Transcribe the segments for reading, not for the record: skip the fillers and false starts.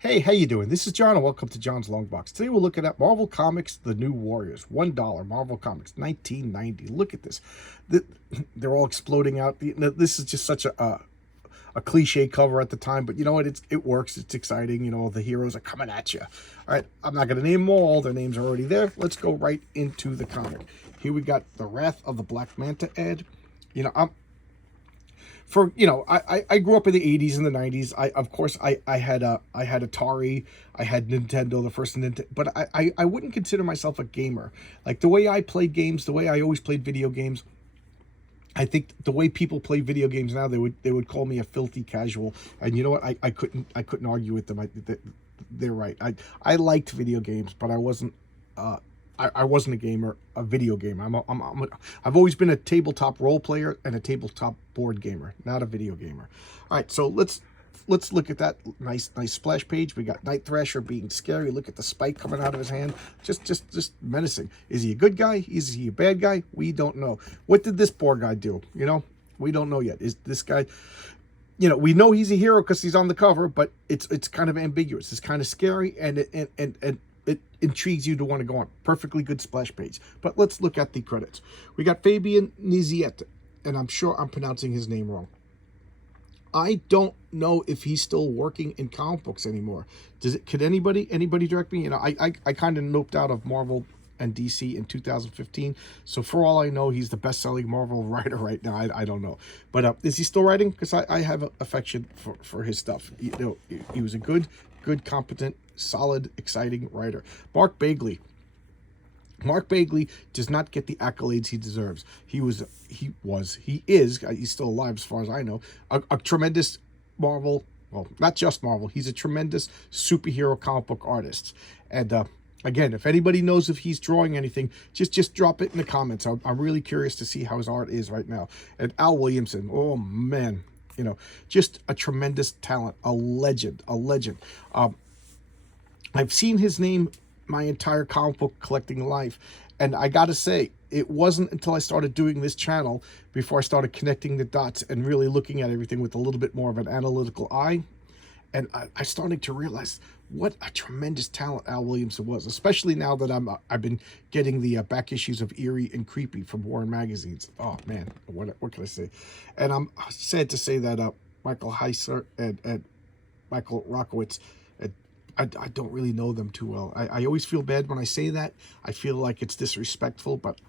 Hey, how you doing? This is John, and welcome to John's Long Box. Today we're looking at Marvel Comics: The New Warriors. $1 Marvel Comics, 1990. Look at this. They're all exploding out. This is just such a cliche cover at the time, but you know what? It works. It's exciting. You know, the heroes are coming at you. All right, I'm not going to name them all. Their names are already there. Let's go right into the comic. Here we got the Wrath of the Black Manta ad. You know, I grew up in the 80s and the 90s. I had Atari, I had Nintendo, the first Nintendo, but I wouldn't consider myself a gamer. Like the way I played games, the way I always played video games, I think the way people play video games now, they would call me a filthy casual. And you know what? I couldn't argue with them. They're right. I liked video games, but I wasn't a gamer, a video gamer. I've always been a tabletop role player and a tabletop board gamer, not a video gamer. All right, so let's look at that nice splash page. We got Night Thrasher being scary. Look at the spike coming out of his hand, just menacing. Is he a good guy? Is he a bad guy? We don't know. What did this poor guy do? You know, we don't know yet. Is this guy? You know, we know he's a hero because he's on the cover, but it's kind of ambiguous. It's kind of scary, and it intrigues you to want to go on. Perfectly good splash page. But let's look at the credits. We got Fabian Nicieza, and I'm sure I'm pronouncing his name wrong. I don't know if he's still working in comic books anymore. Could anybody direct me? You know, I kind of noped out of Marvel and DC in 2015. So for all I know, he's the best-selling Marvel writer right now. I don't know. But is he still writing? Because I have affection for his stuff. You know, he was a good, competent, solid, exciting writer. Mark Bagley does not get the accolades he deserves. He is, he's still alive as far as I know, a tremendous Marvel, well, not just Marvel, he's a tremendous superhero comic book artist. And again, if anybody knows if he's drawing anything, just drop it in the comments. I'm really curious to see how his art is right now. And Al Williamson, oh man, you know, just a tremendous talent, a legend. I've seen his name my entire comic book collecting life, and I gotta say, it wasn't until I started doing this channel before I started connecting the dots and really looking at everything with a little bit more of an analytical eye, and I started to realize what a tremendous talent Al Williamson was, especially now that I've been getting the back issues of Eerie and Creepy from Warren magazines. Oh man, what can I say? And I'm sad to say that Michael Heiser and Michael Rockowitz, I don't really know them too well. I always feel bad when I say that. I feel like it's disrespectful, but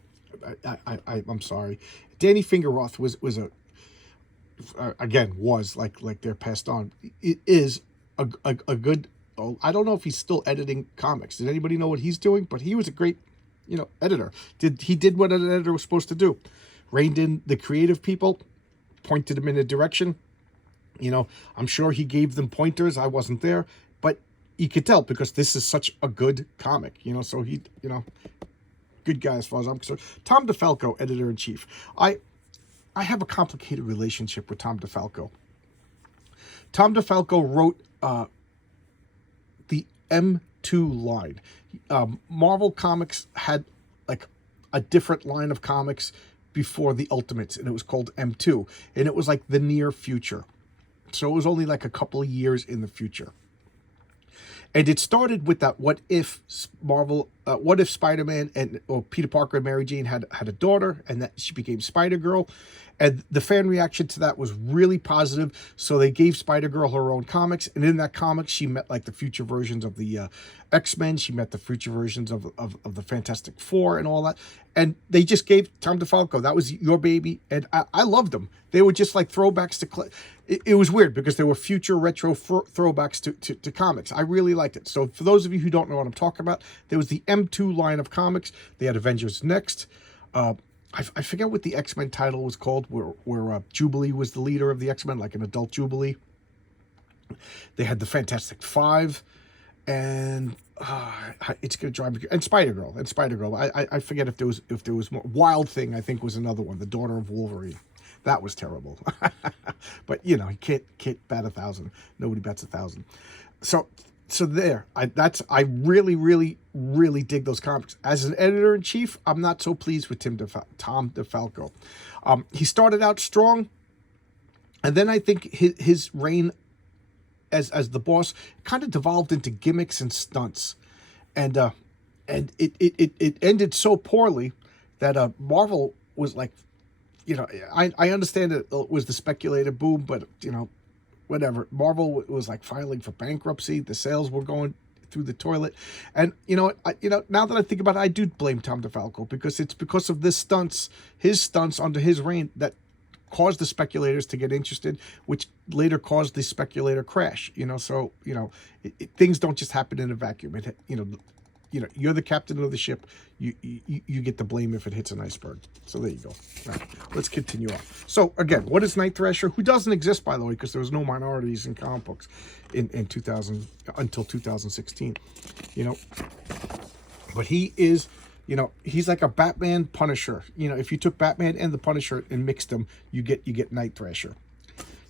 I'm sorry. Danny Fingeroth was again, was like they're passed on. It is a good. Oh, I don't know if he's still editing comics. Did anybody know what he's doing? But he was a great, you know, editor. He did what an editor was supposed to do. Reined in the creative people, pointed them in a direction. You know, I'm sure he gave them pointers. I wasn't there, but you could tell because this is such a good comic, you know, so he, you know, good guy as far as I'm concerned. Tom DeFalco, editor-in-chief. I have a complicated relationship with Tom DeFalco. Tom DeFalco wrote the M2 line. Marvel Comics had like a different line of comics before the Ultimates, and it was called M2, and it was like the near future. So it was only like a couple of years in the future. And it started with that what if Spider-Man or Peter Parker and Mary Jane had a daughter and that she became Spider-Girl. And the fan reaction to that was really positive. So they gave Spider-Girl her own comics. And in that comic, she met like the future versions of the X-Men. She met the future versions of the Fantastic Four and all that. And they just gave Tom DeFalco, that was your baby. And I loved them. They were just like throwbacks to... It was weird because they were future retro throwbacks to comics. I really liked it. So for those of you who don't know what I'm talking about, there was the M2 line of comics. They had Avengers Next. I forget what the X-Men title was called, where Jubilee was the leader of the X-Men, like an adult Jubilee. They had the Fantastic Five, and it's gonna drive me. And Spider-Girl. I forget if there was more. Wild Thing, I think, was another one. The daughter of Wolverine. That was terrible. But you know, you can't bat 1,000. Nobody bats 1,000. So there, I really dig those comics. As an editor-in-chief, I'm not so pleased with Tom DeFalco. He started out strong, and then I think his reign as the boss kind of devolved into gimmicks and stunts, and it ended so poorly that Marvel was like, I understand it was the speculator boom, but whatever. Marvel was like filing for bankruptcy. The sales were going through the toilet, and now that I think about it, I do blame Tom DeFalco, because it's because of his stunts under his reign, that caused the speculators to get interested, which later caused the speculator crash. So things don't just happen in a vacuum. You're the captain of the ship. You get the blame if it hits an iceberg. So there you go. All right, let's continue on. So again, what is Night Thrasher? Who doesn't exist, by the way, because there was no minorities in comic books in 2000 until 2016. But he is, he's like a Batman Punisher. If you took Batman and the Punisher and mixed them, you get Night Thrasher.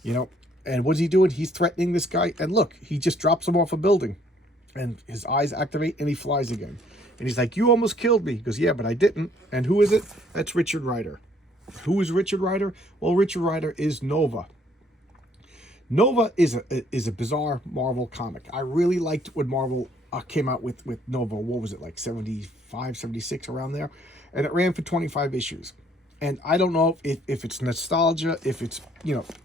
And what's he doing? He's threatening this guy, and look, he just drops him off a building. And his eyes activate, and he flies again. And he's like, "You almost killed me." He goes, "Yeah, but I didn't." And who is it? That's Richard Rider. Who is Richard Rider? Well, Richard Rider is Nova. Nova is a bizarre Marvel comic. I really liked when Marvel came out with Nova. What was it, like 75, 76, around there? And it ran for 25 issues. And I don't know if it's nostalgia, if it's,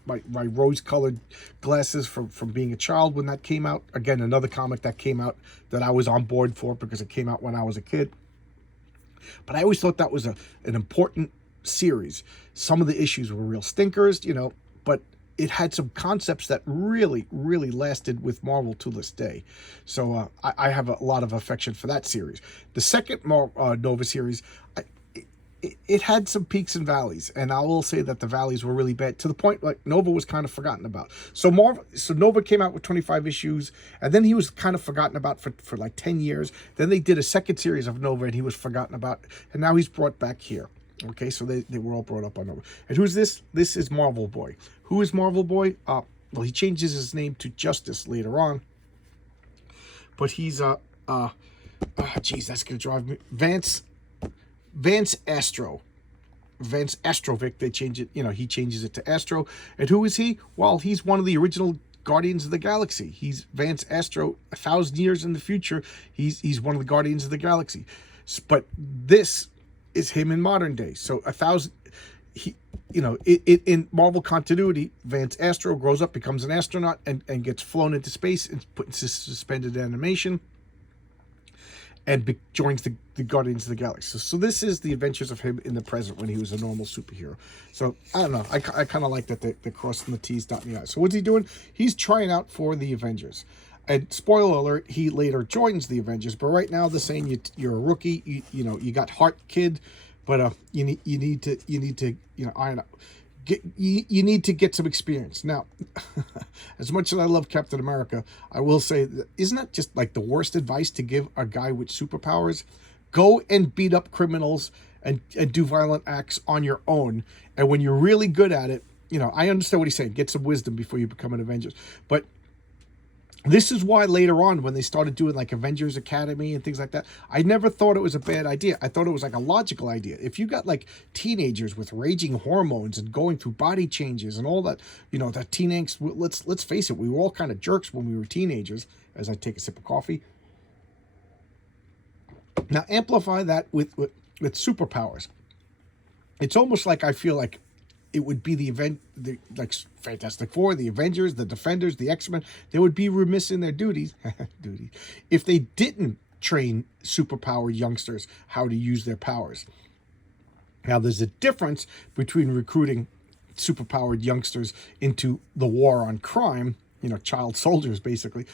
my rose-colored glasses from being a child when that came out. Again, another comic that came out that I was on board for because it came out when I was a kid. But I always thought that was an important series. Some of the issues were real stinkers, but it had some concepts that really, really lasted with Marvel to this day. So I have a lot of affection for that series. The second Nova series, it had some peaks and valleys, and I will say that the valleys were really bad, to the point like Nova was kind of forgotten about. So Nova came out with 25 issues, and then he was kind of forgotten about for like 10 years. Then they did a second series of Nova, and he was forgotten about, and now he's brought back here. Okay, so they were all brought up on Nova. And who's this? This is Marvel Boy. Who is Marvel Boy? Well, he changes his name to Justice later on, but he's geez, that's gonna drive me. Vance Astro. Vance Astrovic, they change it, he changes it to Astro. And who is he? Well, he's one of the original Guardians of the Galaxy. He's Vance Astro. 1,000 years in the future, he's one of the Guardians of the Galaxy. But this is him in modern day. So in Marvel continuity, Vance Astro grows up, becomes an astronaut, and gets flown into space and put into suspended animation, and joins the Guardians of the Galaxy. So this is the adventures of him in the present when he was a normal superhero. So I don't know. I kind of like that they're crossing the T's, dotting the I's. So what's he doing? He's trying out for the Avengers. And spoiler alert, he later joins the Avengers. But right now they're saying you're a rookie. You got heart, kid, but you need to iron out. You need to get some experience. Now, as much as I love Captain America, I will say, isn't that just like the worst advice to give a guy with superpowers? Go and beat up criminals and do violent acts on your own. And when you're really good at it, I understand what he's saying. Get some wisdom before you become an Avenger. But this is why later on, when they started doing like Avengers Academy and things like that, I never thought it was a bad idea. I thought it was like a logical idea. If you got like teenagers with raging hormones and going through body changes and all that, that teen angst, let's face it, we were all kind of jerks when we were teenagers, as I take a sip of coffee. Now amplify that with superpowers. It's almost like I feel like it would be like Fantastic Four, the Avengers, the Defenders, the X-Men. They would be remiss in their duties if they didn't train superpowered youngsters how to use their powers. Now, there's a difference between recruiting superpowered youngsters into the war on crime, child soldiers, basically,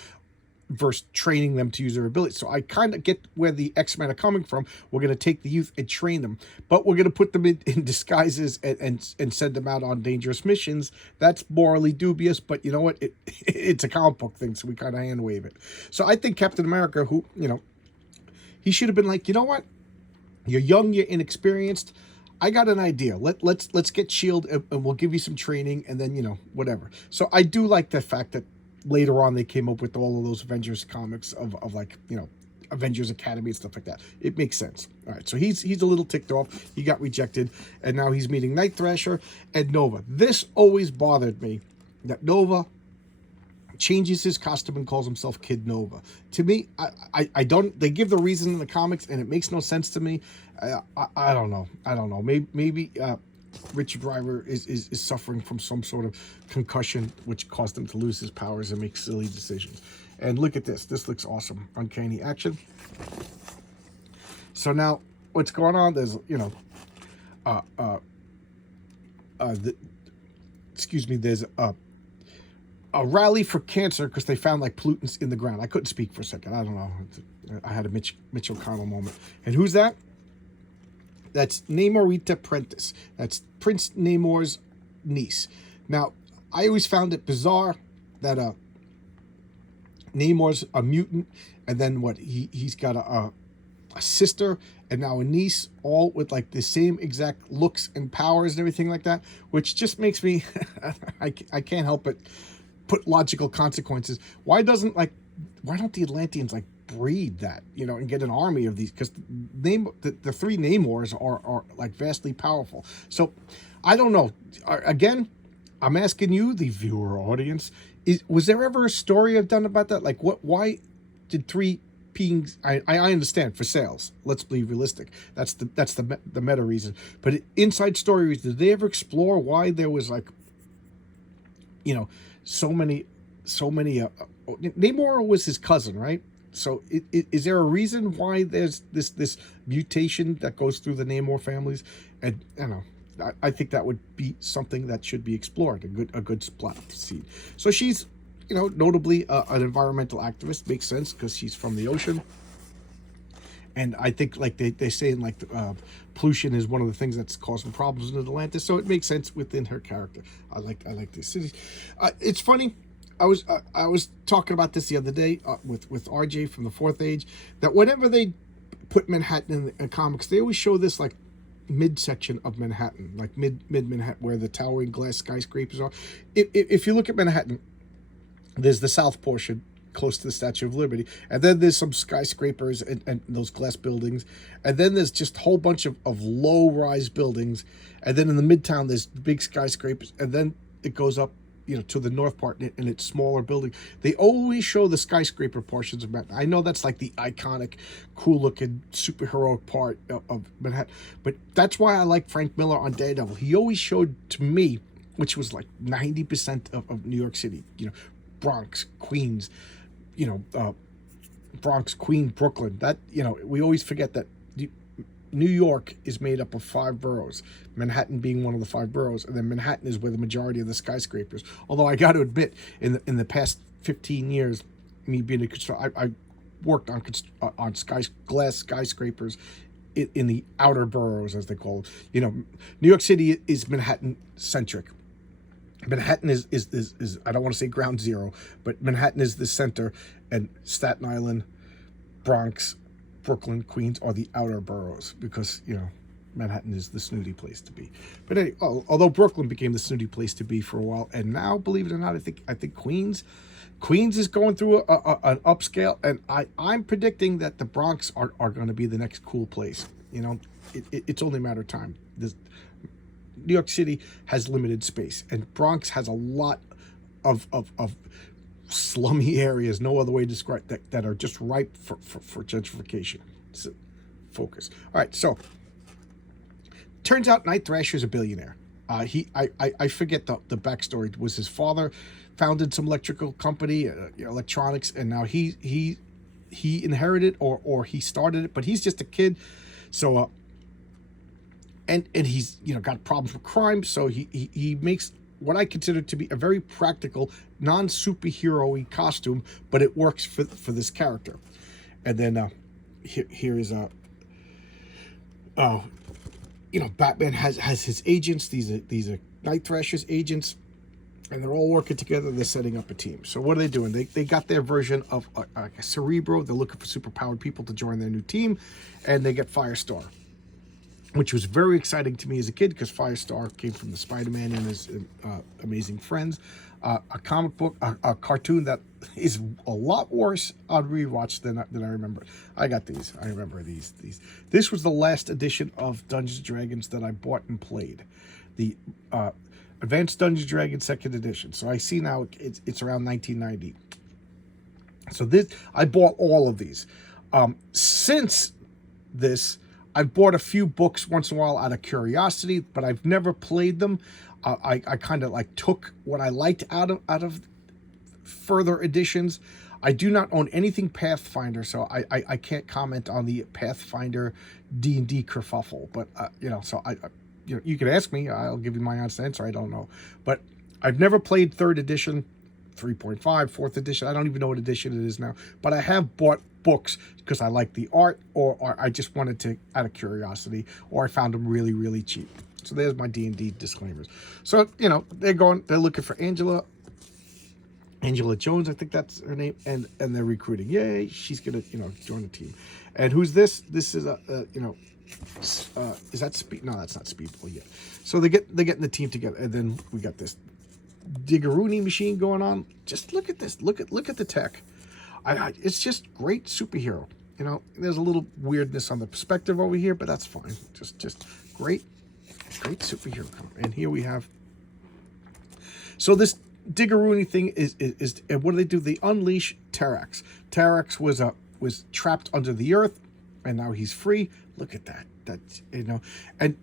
versus training them to use their abilities. So I kind of get where the X-Men are coming from. We're going to take the youth and train them, but we're going to put them in disguises and send them out on dangerous missions. That's morally dubious, but you know what? It's a comic book thing, so we kind of hand wave it. So I think Captain America, who, he should have been like, you know what? You're young, you're inexperienced. I got an idea. Let's get S.H.I.E.L.D. and we'll give you some training, and then, whatever. So I do like the fact that later on they came up with all of those Avengers comics of like, Avengers Academy and stuff like that. It makes sense. All right, so he's a little ticked off. He got rejected, and now he's meeting Night Thrasher and Nova. This always bothered me, that Nova changes his costume and calls himself Kid Nova. To me, I don't. They give the reason in the comics, and it makes no sense to me. I don't know. I don't know. Maybe Richard River is suffering from some sort of concussion, which caused him to lose his powers and make silly decisions. And look at this. This looks awesome. Uncanny action. So now, what's going on? There's, you know, there's a rally for cancer because they found like pollutants in the ground. I couldn't speak for a second. I don't know. I had a Mitch O'Connell moment. And who's that? That's Namorita Prentice. That's Prince Namor's niece. Now, I always found it bizarre that Namor's a mutant, and then what? He's got a sister and now a niece, all with like the same exact looks and powers and everything like that, which just makes me I can't help but put logical consequences. Why don't the Atlanteans like breed that, you know, and get an army of these? Because the three Namors are like vastly powerful. So I don't know. Again, I'm asking you, the viewer audience, was there ever a story I've done about that? Like, why did three beings? I understand for sales. Let's be realistic. That's the meta reason. But inside stories, did they ever explore why there was like, you know, so many? Namor was his cousin, right? So is there a reason why there's this mutation that goes through the Namor families? And I don't know. I think that would be something that should be explored, a good plot seed. So she's, you know, notably an environmental activist. Makes sense because she's from the ocean. And I think, like they say, like pollution is one of the things that's causing problems in Atlantis. So it makes sense within her character. I like this city. It's funny. I was talking about this the other day with RJ from the Fourth Age, that whenever they put Manhattan in comics, they always show this like midsection of Manhattan, like mid Manhattan, where the towering glass skyscrapers are. If you look at Manhattan, there's the south portion close to the Statue of Liberty, and then there's some skyscrapers and those glass buildings, and then there's just a whole bunch of low-rise buildings, and then in the midtown there's big skyscrapers, and then it goes up, you know, to the north part, and it's smaller building. They always show the skyscraper portions of Manhattan. I know that's like the iconic, cool-looking, superheroic part of Manhattan, but that's why I like Frank Miller on Daredevil. He always showed to me, which was like 90% of New York City, you know, Bronx, Queens, you know, Bronx, Queens, Brooklyn. That, you know, we always forget that New York is made up of 5 boroughs, Manhattan being one of the 5 boroughs, and then Manhattan is where the majority of the skyscrapers. Although I got to admit, in the past 15 years, me being a constructor, I worked on glass skyscrapers in the outer boroughs, as they call it. You know, New York City is Manhattan centric. Manhattan is I don't want to say ground zero, but Manhattan is the center, and Staten Island, Bronx, Brooklyn, Queens are the outer boroughs, because, you know, Manhattan is the snooty place to be. But anyway, although Brooklyn became the snooty place to be for a while, and now, believe it or not, I think Queens is going through an upscale, and I'm predicting that the Bronx are going to be the next cool place. You know, it's only a matter of time. New York City has limited space, and Bronx has a lot of slummy areas, no other way to describe that are just ripe for gentrification. So, focus. All right, so turns out Night Thrasher's a billionaire. I forget the backstory. Was his father founded some electrical company, electronics, and now he inherited or he started it, but he's just a kid. So and he's, you know, got problems with crime, so he makes what I consider to be a very practical, non-superhero-y costume, but it works for this character. And then here is you know, Batman has his agents. These are Night Thrasher's agents, and they're all working together. They're setting up a team. So what are they doing? They got their version of a Cerebro. They're looking for superpowered people to join their new team, and they get Firestar, which was very exciting to me as a kid, because Firestar came from the Spider-Man and his Amazing Friends, a comic book, a cartoon that is a lot worse on rewatch than I remember. I got these. I remember these. This was the last edition of Dungeons & Dragons that I bought and played. Advanced Dungeons and Dragons Second Edition. So I see now it's around 1990. So this, I bought all of these. Since this, I've bought a few books once in a while out of curiosity, but I've never played them. I kind of like took what I liked out of further editions. I do not own anything Pathfinder, so I can't comment on the Pathfinder D&D kerfuffle. But so you can ask me, I'll give you my honest answer. I don't know, but I've never played third edition, 3.5, fourth edition. I don't even know what edition it is now, but I have bought books because I like the art, or I just wanted to out of curiosity, or I found them really, really cheap. So there's my D&D disclaimers. So they're looking for Angela Jones, I think that's her name, and they're recruiting. Yay, she's gonna join the team. And who's this? This is is that Speed? No, that's not Speedball yet. So they're getting the team together, and then we got this Diggeroony machine going on. Just look at this. Look at the tech. It's just great superhero. There's a little weirdness on the perspective over here, but that's fine. Just great superhero. And here we have. So this Diggeroony thing is what do they do? They unleash Terrax. Terrax was trapped under the earth, and now he's free. Look at that. And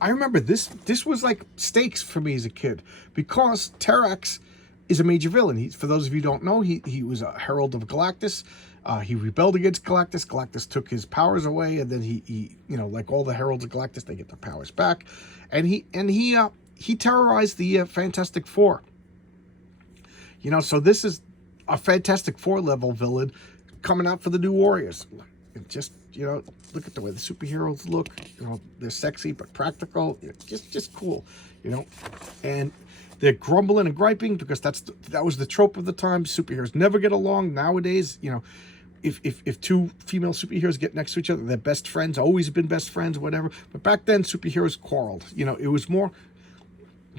I remember this was like stakes for me as a kid, because Terrax is a major villain. For those of you who don't know, he was a herald of Galactus. He rebelled against Galactus. Galactus took his powers away, and then he like all the heralds of Galactus, they get their powers back, and he terrorized the Fantastic Four. So this is a Fantastic Four level villain coming out for the New Warriors. Just look at the way the superheroes look. They're sexy but practical. Just cool. And they're grumbling and griping because that was the trope of the time. Superheroes never get along nowadays. If two female superheroes get next to each other, they're best friends. Always been best friends, whatever. But back then, superheroes quarreled. It was more,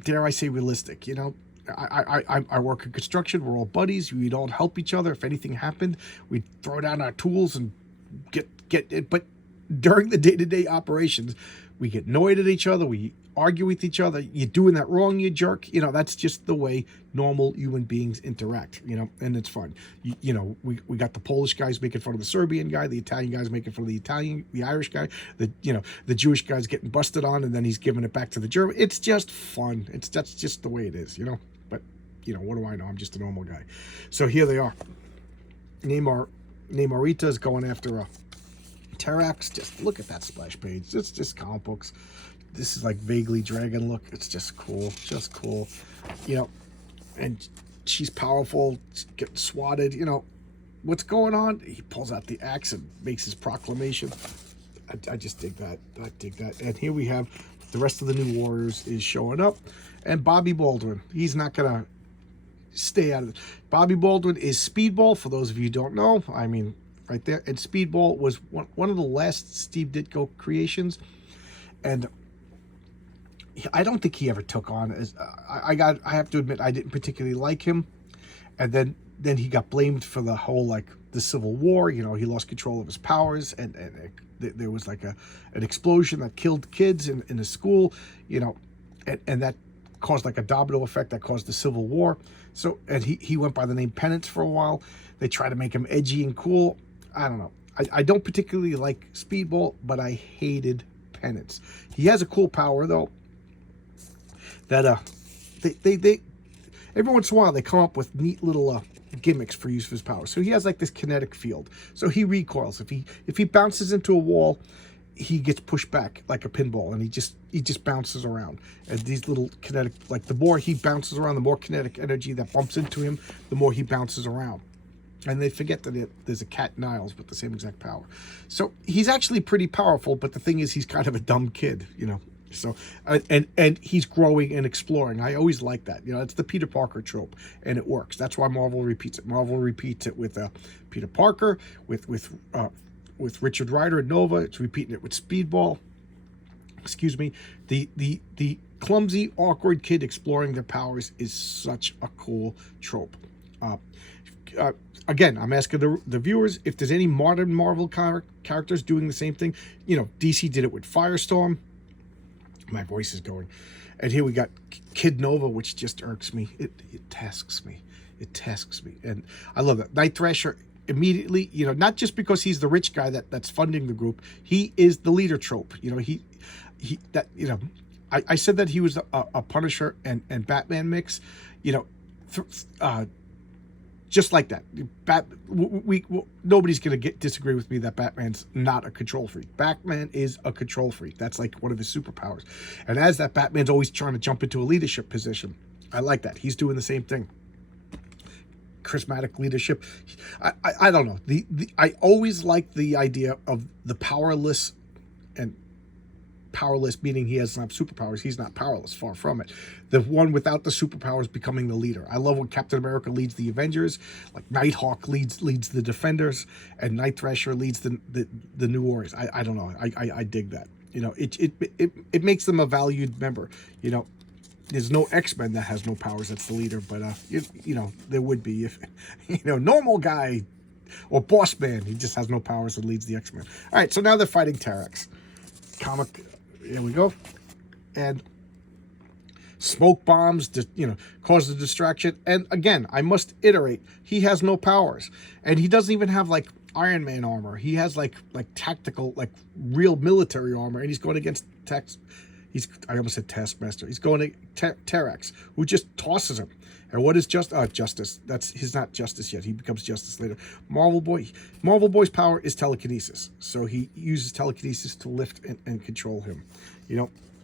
dare I say, realistic. I work in construction. We're all buddies. We'd all help each other. If anything happened, we'd throw down our tools and get it. But during the day-to-day operations, we get annoyed at each other. We argue with each other. You're doing that wrong, you jerk. That's just the way normal human beings interact, and it's fun. We got the Polish guys making fun of the Serbian guy, the Italian guys making fun of the Irish guy, the Jewish guy's getting busted on, and then he's giving it back to the German. It's just fun. That's just the way it is, But, what do I know? I'm just a normal guy. So here they are. Namorita is going after Terrax. Just look at that splash page. It's just comic books. This is like vaguely dragon look. It's just cool. And she's powerful, getting swatted. What's going on? He pulls out the axe and makes his proclamation. I just dig that. I dig that. And here we have the rest of the New Warriors is showing up. And Bobby Baldwin. He's not going to stay out of it. Bobby Baldwin is Speedball, for those of you who don't know. I mean, right there. And Speedball was one of the last Steve Ditko creations. And I don't think he ever took on as I have to admit, I didn't particularly like him. And then he got blamed for the whole the Civil War. He lost control of his powers, and there was like an explosion that killed kids in a school, and that caused like a domino effect that caused the Civil War. So, and he went by the name Penance for a while. They try to make him edgy and cool. I don't know. I don't particularly like Speedball, but I hated Penance. He has a cool power though. That they every once in a while they come up with neat little gimmicks for use of his power. So he has like this kinetic field. So he recoils. If he bounces into a wall, he gets pushed back like a pinball, and he just bounces around. And these little kinetic, like the more he bounces around, the more kinetic energy that bumps into him, the more he bounces around. And they forget that there's a Cat Niles with the same exact power. So he's actually pretty powerful, but the thing is, he's kind of a dumb kid, So, and he's growing and exploring. I always like that. It's the Peter Parker trope, and it works. That's why Marvel repeats it. Marvel repeats it with Peter Parker, with Richard Rider and Nova. It's repeating it with Speedball. Excuse me. The clumsy, awkward kid exploring their powers is such a cool trope. Again, I'm asking the viewers if there's any modern Marvel characters doing the same thing. DC did it with Firestorm. My voice is going. And here we got Kid Nova, which just irks me. It tasks me. It tasks me. And I love that. Night Thrasher immediately, not just because he's the rich guy that's funding the group, he is the leader trope. I said that he was a Punisher and Batman mix, just like that. Nobody's gonna disagree with me that Batman's not a control freak. Batman is a control freak. That's like one of his superpowers. And as that, Batman's always trying to jump into a leadership position. I like that. He's doing the same thing. Charismatic leadership. I don't know. I always like the idea of the powerless, and powerless meaning he has not superpowers. He's not powerless, far from it. The one without the superpowers becoming the leader. I love when Captain America leads the Avengers, like Nighthawk leads the Defenders, and Night Thrasher leads the New Warriors. I don't know. I dig that. It makes them a valued member. There's no X-Men that has no powers. That's the leader, but there would be if normal guy or Boss Man. He just has no powers and leads the X-Men. All right, so now they're fighting Terrax. Comic. Here we go. And smoke bombs, cause a distraction. And again, I must iterate, he has no powers. And he doesn't even have like Iron Man armor. He has like tactical, like real military armor. And he's going against I almost said Taskmaster. He's going to Terrax, who just tosses him. And what is Justice? He's not Justice yet. He becomes Justice later. Marvel Boy's power is telekinesis. So he uses telekinesis to lift and control him.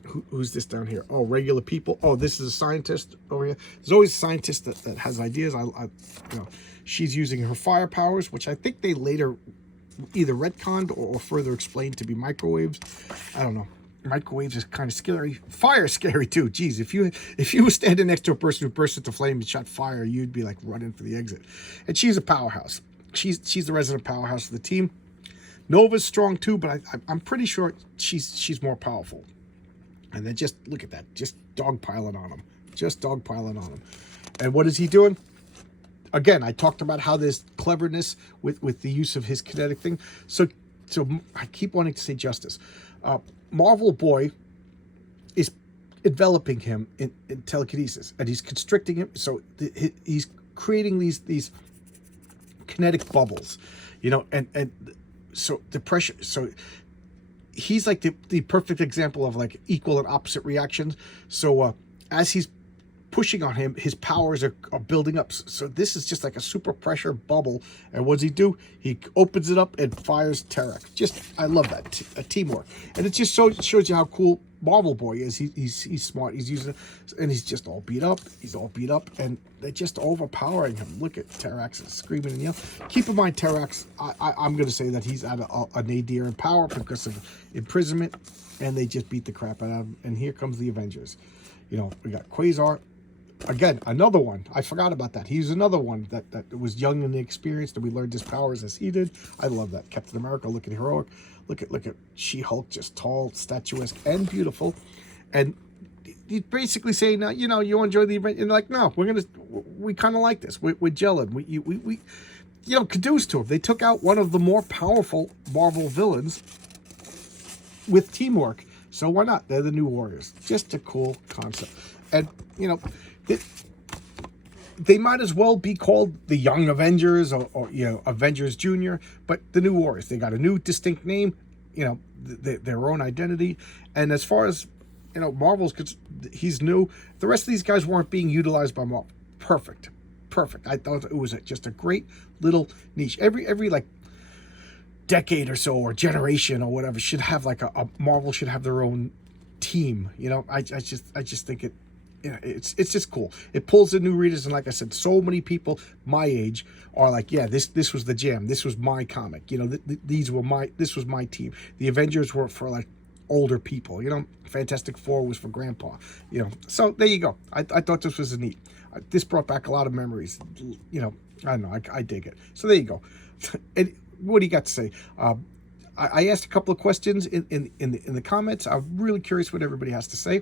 Who's this down here? Oh, regular people. Oh, this is a scientist over here. There's always a scientist that has ideas. She's using her fire powers, which I think they later either retconned or further explained to be microwaves. I don't know. Microwaves is kind of scary. Fire is scary too. Geez, if you were standing next to a person who burst into flame and shot fire, you'd be like running for the exit. And she's a powerhouse. She's the resident powerhouse of the team. Nova's strong too, but I'm pretty sure she's more powerful. And then just look at that, just dogpiling on him, And what is he doing? Again, I talked about how there's cleverness with the use of his kinetic thing. So I keep wanting to say Justice. Marvel Boy is enveloping him in telekinesis, and he's constricting him. So he's creating these kinetic bubbles, and so the pressure. So he's like the perfect example of like equal and opposite reactions. So as he's pushing on him, his powers are building up. So this is just like a super pressure bubble. And what does he do? He opens it up and fires Terrax. I love that teamwork. And it just shows you how cool Marvel Boy is. He's smart. He's using, and he's just all beat up. And they're just overpowering him. Look at Terrax screaming and yelling. Keep in mind, Terrax. I'm going to say that he's at a nadir in power because of imprisonment, and they just beat the crap out of him. And here comes the Avengers. We got Quasar. Again, another one. I forgot about that. He's another one that was young and inexperienced, and we learned his powers as he did. I love that. Captain America, looking heroic. Look at She-Hulk, just tall, statuesque, and beautiful. And he's basically saying, you enjoy the event. And like, no, we kind of like this. We're gelling. We Caduce to him. They took out one of the more powerful Marvel villains with teamwork. So why not? They're the New Warriors. Just a cool concept. And, they might as well be called the Young Avengers or Avengers Junior, but the New Warriors. They got a new distinct name, their own identity. And as far as, Marvel's, he's new. The rest of these guys weren't being utilized by Marvel. Perfect. I thought it was just a great little niche. Every like decade or so or generation or whatever should have like a Marvel should have their own team. I just think it. It's just cool. It pulls in new readers, and like I said, so many people my age are like, yeah, this was the jam. This was my comic. This was my team. The Avengers were for like older people. Fantastic Four was for grandpa. So there you go. I thought this was neat. This brought back a lot of memories. I don't know. I dig it. So there you go. And what do you got to say? I asked a couple of questions in the comments. I'm really curious what everybody has to say.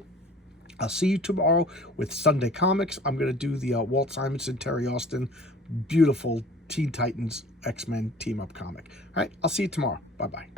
I'll see you tomorrow with Sunday Comics. I'm going to do the Walt Simonson, Terry Austin, beautiful Teen Titans, X-Men team-up comic. All right, I'll see you tomorrow. Bye-bye.